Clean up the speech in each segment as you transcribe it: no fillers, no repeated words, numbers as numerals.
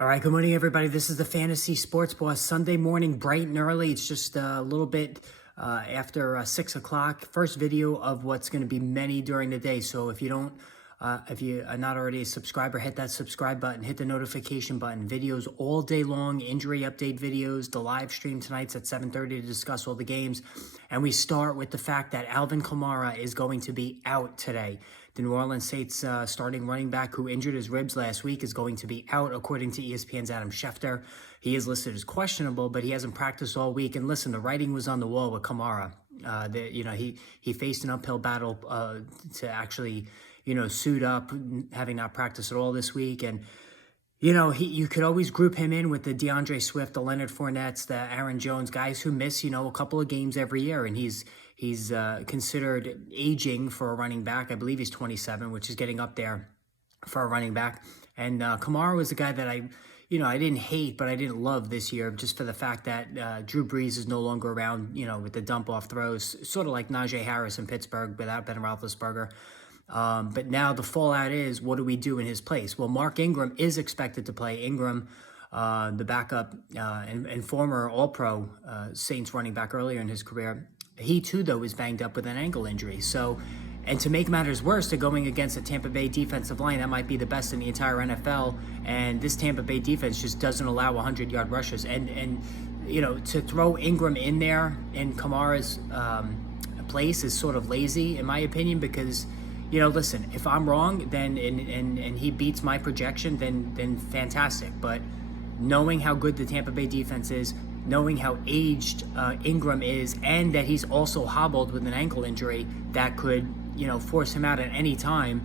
All right, good morning, everybody. This is the Fantasy Sports Boss Sunday morning, bright and early. It's just a little bit after 6 o'clock. First video of what's going to be many during the day. So if you are not already a subscriber, hit that subscribe button, hit the notification button. Videos all day long, injury update videos. The live stream tonight's at 7:30 to discuss all the games. And we start with the fact that Alvin Kamara is going to be out today. The New Orleans Saints starting running back who injured his ribs last week is going to be out, according to ESPN's Adam Schefter. He is listed as questionable, but he hasn't practiced all week. And listen, the writing was on the wall with Kamara. He faced an uphill battle to actually, suit up, having not practiced at all this week. And you could always group him in with the DeAndre Swift, the Leonard Fournettes, the Aaron Jones, guys who miss, a couple of games every year. And he's considered aging for a running back. I believe he's 27, which is getting up there for a running back. And Kamara was a guy that I didn't hate, but I didn't love this year, just for the fact that Drew Brees is no longer around, with the dump-off throws, sort of like Najee Harris in Pittsburgh without Ben Roethlisberger. But now the fallout is, what do we do in his place? Well, Mark Ingram is expected to play. Ingram, the backup and former All-Pro Saints running back earlier in his career, he too, though, is banged up with an ankle injury. So, and to make matters worse, they're going against a Tampa Bay defensive line that might be the best in the entire NFL. And this Tampa Bay defense just doesn't allow 100-yard rushes. And to throw Ingram in there in Kamara's place is sort of lazy, in my opinion, because listen, if I'm wrong, then and he beats my projection, then fantastic. But knowing how good the Tampa Bay defense is, knowing how aged Ingram is, and that he's also hobbled with an ankle injury that could, force him out at any time,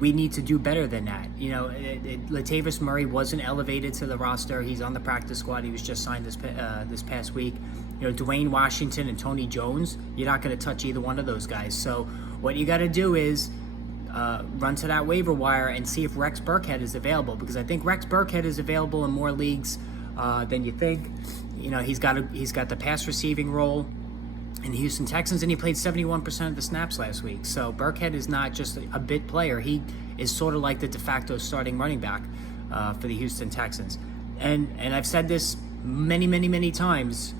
we need to do better than that. Latavius Murray wasn't elevated to the roster. He's on the practice squad. He was just signed this past week. Dwayne Washington and Tony Jones, you're not going to touch either one of those guys. So what you got to do is run to that waiver wire and see if Rex Burkhead is available, because I think Rex Burkhead is available in more leagues than you think. He's got the pass receiving role in the Houston Texans, and he played 71% of the snaps last week. So Burkhead is not just a bit player. He is sort of like the de facto starting running back for the Houston Texans. And I've said this many times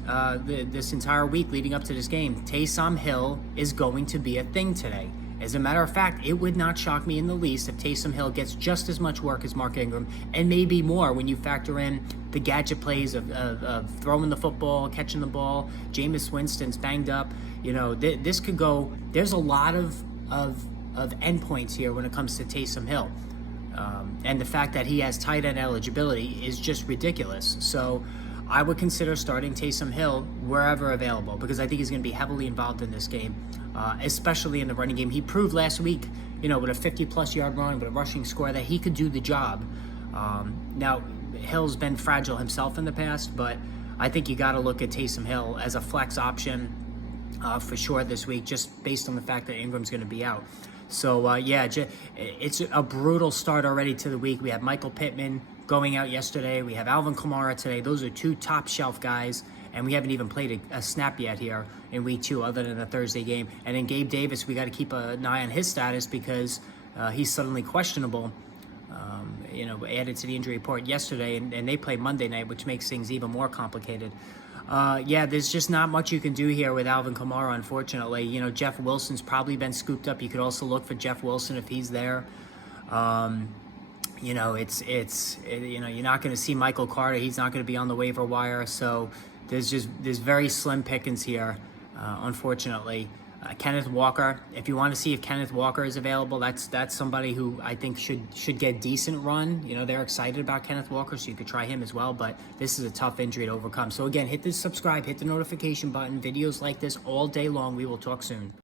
this entire week leading up to this game. Taysom Hill is going to be a thing today. As a matter of fact, it would not shock me in the least if Taysom Hill gets just as much work as Mark Ingram, and maybe more when you factor in the gadget plays of throwing the football, catching the ball. Jameis Winston's banged up. This could go. There's a lot of endpoints here when it comes to Taysom Hill. And the fact that he has tight end eligibility is just ridiculous. So I would consider starting Taysom Hill wherever available, because I think he's going to be heavily involved in this game, especially in the running game. He proved last week, with a 50-plus yard run, with a rushing score, that he could do the job. Now, Hill's been fragile himself in the past, but I think you got to look at Taysom Hill as a flex option for sure this week, just based on the fact that Ingram's going to be out. So, it's a brutal start already to the week. We have Michael Pittman going out yesterday. We have Alvin Kamara today. Those are two top shelf guys, and we haven't even played a snap yet here in week 2 other than the Thursday game. And then Gabe Davis, we got to keep an eye on his status, because he's suddenly questionable, added to the injury report yesterday, and they play Monday night, which makes things even more complicated. There's just not much you can do here with Alvin Kamara, unfortunately. Jeff Wilson's probably been scooped up. You could also look for Jeff Wilson if he's there. You're not going to see Michael Carter. He's not going to be on the waiver wire. So there's very slim pickings here, unfortunately. Kenneth Walker, if you want to see if Kenneth Walker is available, that's somebody who I think should get decent run. They're excited about Kenneth Walker, so you could try him as well, but this is a tough injury to overcome. So again, hit the subscribe, hit the notification button. Videos like this all day long. We will talk soon.